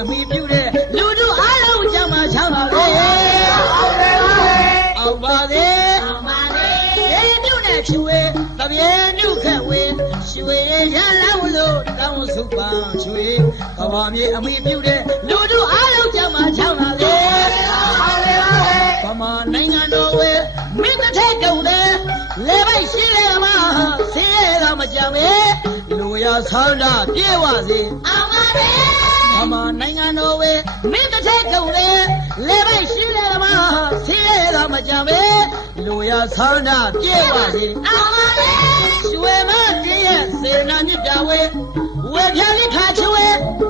အမိပြုတဲ့လူတို့အားလုံးကြမှာချမ်းပါလေအောင်ပါစေအောင်ပါစေရေပြုတ်နဲ့ချွေတပြေနုခက်ဝေရွှေရလန်းလို့တောင်းစုပန်းရွှေကဘာမြေအမိပြုတ်တဲ့လူတို့အားလုံးကြမှာချမ်းပါလေဗမာနိုင်ငံတော်ဝဲမင်းတစ်ထက်ကုန်တယ်လေပိုက်ရှိလေမှာဆင်းရဲတာမကြမ်းပဲလူရဆန္ဒပြေဝစေအောင်ပါစေဗမာနိုင်ငံတော်ဝဲမင်းတစ်ထက်ကုန်တယ်လေပိုက်ရှိလေမှာဆင်းရဲတာမကြမ်းပဲလူရဆန္ဒပြေဝစေအောင်ပါစေရွှေမတည်းရဲ့စေနာမြစ်တာဝဲဝဲပြလိခါချွေ